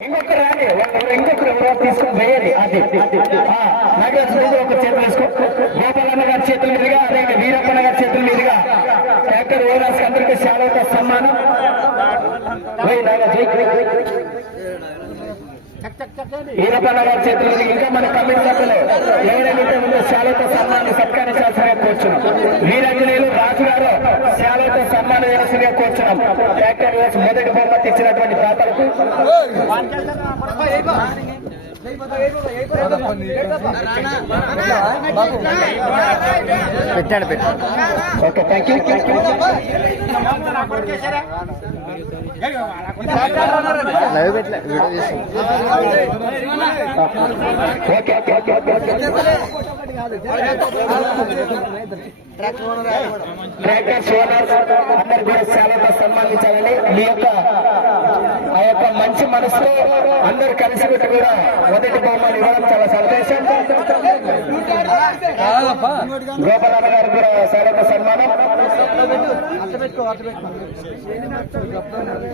ఇంకొకరు రాండి ఇంకొకరు ఎవరో తీసుకొని వేయండి అది నాగేశ్వర ఒక చేతులు వేసుకో గోపాలన్న గారి చేతుల మీదుగా అదే వీరప్పన్న గారి చేతుల మీదుగా డాక్టర్ ఓరాస్ అందరికీ శాలతో సన్మానం నాగా, వీరప్పన్న గారి చేతుల ఇంకా మన కమిటీ సభ్యులు ఎవరైతే ఉందో శాలతో సన్మానం సత్కరించాల్సిందిగా కూర్చున్నాం. వీరాంజనేయులు రాజు గారు శాలతో సన్మానం చేయాల్సిందిగా కూర్చున్నాం. ట్రాక్టర్ మొదటి బహుమతి ఇచ్చినటువంటి దాతలకు పెట్టాడు పెట్టాడు ఓకే థ్యాంక్ యూ లైవ్ పెట్టలే వీడియో ఓకే ఓకే ఓకే అందరు కూడా మీ యొక్క ఆ యొక్క మంచి మనసుతో అందరు కలిసి పెట్టి కూడా మొదటి బహుమానం ఇవ్వడం చాలా సంతోషం. గోపాలన్న గారు కూడా శాలతో సన్మానం.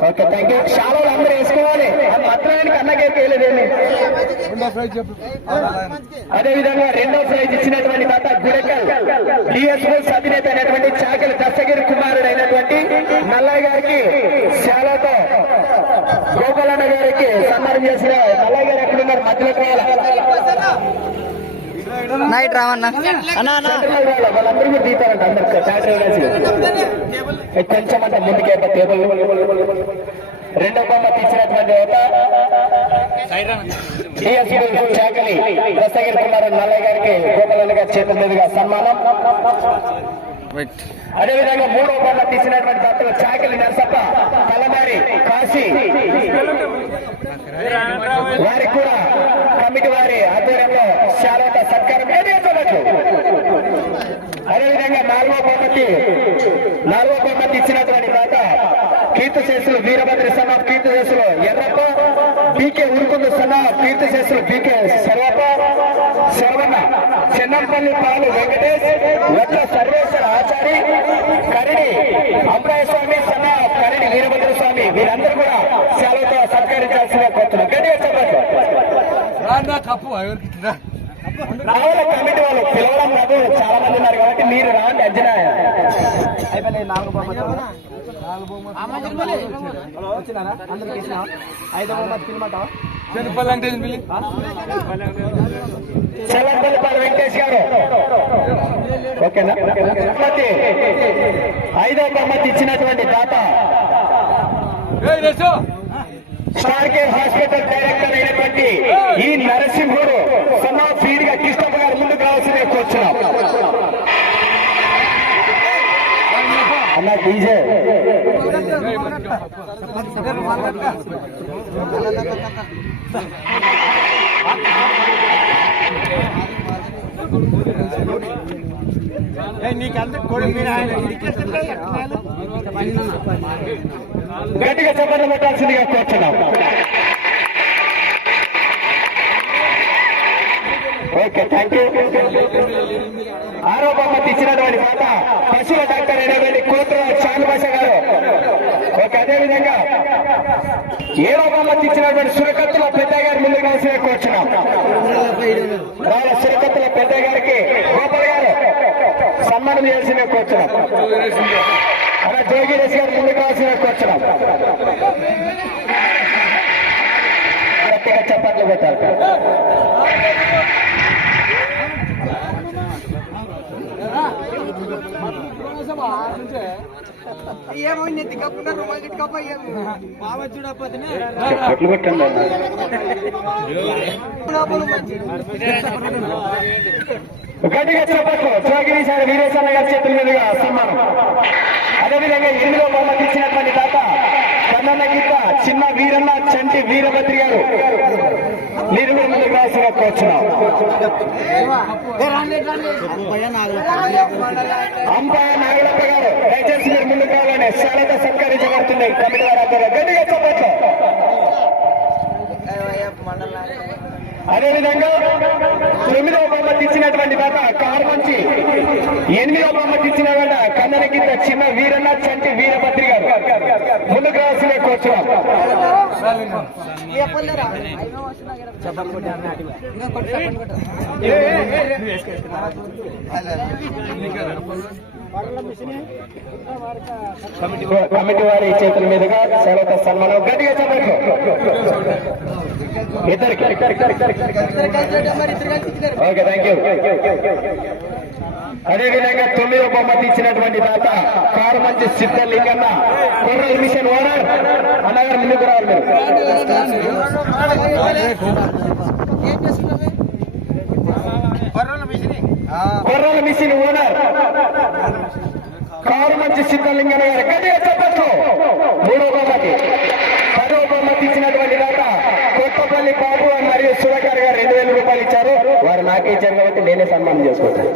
ఓకే థ్యాంక్ యూ శాలలు అందరూ వేసుకోవాలి. పత్రానికి అన్నగారికి వేయలేదేమి అదే విధంగా రెండో ప్రైజ్ ఇచ్చినటువంటి తాత గుడెక్కల్ డిఎస్ఎస్ అధినేత అయినటువంటి చాకలి దశగిరి కుమారుడు అయినటువంటి నల్లయ్య గారికి శాలతో గోపాలన్న గారికి సన్మానం చేసిన నల్లయ్య గారు నైట్ రావన్నా అన్నా అన్నా. వాళ్ళందరూ తీతారంట అందరు. కొంచెం అంత ముందుకే టేబుల్. రెండో బొమ్మ తీసినటువంటి యువత. డిఎస్పీ కుమారుడు నల్లయ్య గారికి గోపాలన్న గారి చేతుల మీదుగా సన్మానం. వెయిట్ అదేవిధంగా మూడో బొమ్మ తీసినటువంటి భక్తులు చాకలి నరసప్ప కలమారి కాశీ. వారికి కూడా కమిటీ వారి ఆధ్వర్యంలో శాలత సత్కారం ఏదైతే అదేవిధంగా నాలుగో బహుమతి నాలుగో బహుమతి ఇచ్చినటువంటి తర్వాత కీర్తి శేషులు వీరభద్ర సన్నా కీర్తి శేషులు ఎర్రప్ప బీకే ఉరుకుందు కీర్తి శేషులు బీకే సర్వప్ప శరవణ చెన్నంపల్లి పాలు వెంకటేష్ వడ్ల సర్వేశ్వర ఆచారి కరిడి అమరాయ స్వామి సన్న కరిడి వీరభద్ర స్వామి వీరందరూ కూడా శాలతో సత్కరించాల్సిందిగా కోరుతున్నాం గట్టిగా చెప్పండి కప్పు ఎవరికి రావాల కమిటీ వాళ్ళు పిలవడం కాదు చాలా మంది ఉన్నారు కాబట్టి మీరు రాండి అంజనా అయిపోయినాయి నాలుగు బొమ్మలు. వచ్చినారా? అందరికి ఇచ్చినా? ఐదో బొమ్మలు పిలమంటావా జనపల్లి అంటే ఏంటి పిల్లి? చెల్లపల్లిపాడు వెంకటేష్ గారు. ఓకేనా? ఐదో బహుమతి ఇచ్చినటువంటి దాత! స్టార్ కేర్ హాస్పిటల్ డైరెక్టర్ అయినటువంటి ఈ నరసింహుడు సన్నా ఫీడ్గా కృష్ణప్ప గారు ముందుకు రావాల్సిందే కూర్చున్నాం అన్న డీజే Thank you. గట్టిగా చెప్పండి పెట్టాల్సిందిగా కూర్చున్నాం. ఓకే థ్యాంక్ యూ ఆరో బొమ్మతి ఇచ్చినటువంటి మాట పశువుల డాక్టర్ అయినటువంటి కూతురు చాలుభాష గారు. ఓకే అదేవిధంగా ఏడో బొమ్మతి ఇచ్చినటువంటి సురకత్తుల పెద్ద గారి ముందుకు రావాల్సిన కూర్చున్నాం. వాళ్ళ సురకత్తుల పెద్ద గారికి? సన్మానం చేయాల్సిన కూర్చున్నాం అలా జోగిరేష్ గారు ముందుకు రావాల్సిన కూర్చున్నాం గట్టిగా చప్పట్లు పెట్టారు చప్పట్లు పెట్టండి గట్టిగా చప్పట్లు జోగిరి సార్ వీరేశన్న గారి చేతుల మీదుగా సన్మానం. అదేవిధంగా ఎనిమిదో బొమ్మకి ఇచ్చినటువంటి తాత కన్నన్న గీత చిన్న వీరన్న చంటి వీరభద్రి గారు. మీరు కూడా ముందుకు రాసిన కూర్చున్నాం అంపైర్ నాగలప్ప గారు దయచేసి మీరు ముందుకు రావాలని శాలతో సత్కరించబడుతుంది. కమిటీ వారి ఆధ్వర్యంలో. గట్టిగా చెప్పట్లు అదేవిధంగా తొమ్మిదవ బొమ్మకి ఇచ్చినటువంటి తాత కారు మంచి ఎనిమిదవ బొమ్మకి ఇచ్చిన వెంట కన్నడ కింద చిన్న వీరన్న చంటి వీరభద్రి గారు. ముందుకు రావాల్సిన కూర్చున్నాం కమిటీ వారి చేతుల మీదుగా సెలవు సన్మానం గట్టిగా చెప్పండి. ఇద్దరికి ఓకే థ్యాంక్ యూ అదేవిధంగా తొమ్మిదో బహుమతి ఇచ్చినటువంటి దాత కారు మంచి సిద్ధలింగన్న. కొర్రల్ మిషన్ ఓనర్ అన్నగారు ముందుకు రావాలి కొర్రల మిషన్ ఓనర్ కారు మంచి సిద్ధలింగన్న గారు. గట్టిగా చెప్పచ్చు. మూడో బహుమతి పదో బహుమతి ఇచ్చినటువంటి దాత కొత్తపల్లి బాబు మరియు సుధాకర్ గారు రెండు వేల రూపాయలు ఇచ్చారు. వారు నాకే ఇచ్చారు కాబట్టి నేనే సన్మానం చేసుకుంటాను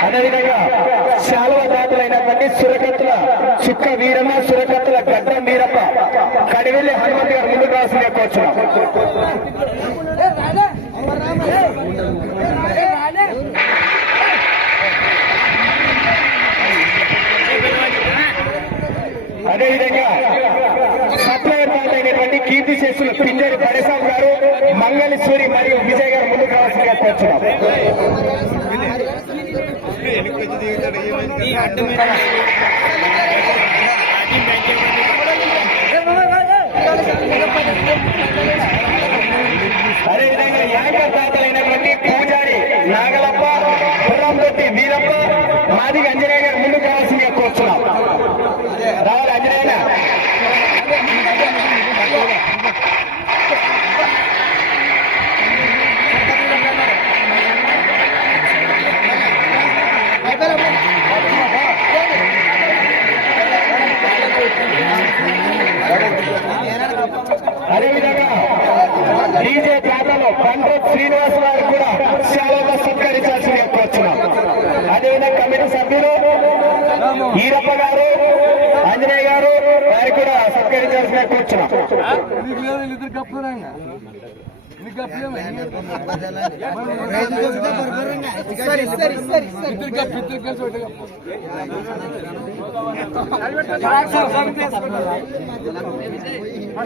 అదేవిధంగా శాలువ దాతలైనటువంటి సురకత్తుల చుక్క వీరమ్మ సురకత్తుల గడ్డ వీరప్ప కడివెల్లి హనుమంత్ గారు ముందుకు రావాల్సిందే కోరుచున్నాం అదేవిధంగా సప్లయర్ దాత అయినటువంటి కీర్తి శేషులు పింజరి పడేసాం గారు మంగళేశ్వరి మరియు విజయ్ గారు ముందుకు రావాల్సిందిగా కోరుచున్నాం. అదేవిధంగా పండిత్ శ్రీనివాస్ గారు కూడా సేవగా సత్కరించాల్సింది కోరుచున్నాం. అదేవిధంగా కమిటీ సభ్యులు ఈరప్ప గారు ఆంజనేయ గారు వారికి కూడా సత్కరించాల్సిందిగా కూర్చున్నాం.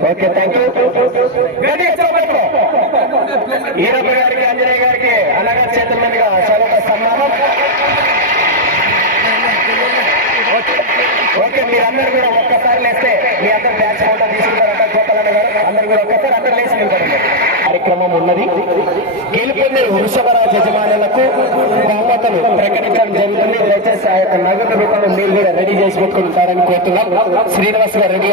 ఓకే థ్యాంక్ యూ ఈరప్ప గారికి ఆంజనేయ గారికి అనగా చేతుల మీదుగా స్వాగత సన్మానం. ఓకే మీరందరూ కూడా ఒక్కసారి లేస్తే మీ అందరు బ్యాచ్ ఫోటో తీసుకుంటారంట గోపాలన్న గారు. అందరు కూడా ఒక్కసారి అందరు లేచి నిలబడండి. కార్యక్రమం ఉన్నది. గెలుపొందిన వృషభరాజ యజమానులకు బహుమతులు ప్రకటించడం జరుగుతుంది. దయచేసి ఆ యొక్క నగదు రూపంలో మీరు కూడా రెడీ చేసి పెట్టుకుంటారని కోరుతున్నాం. శ్రీనివాస్ గారు రెడీ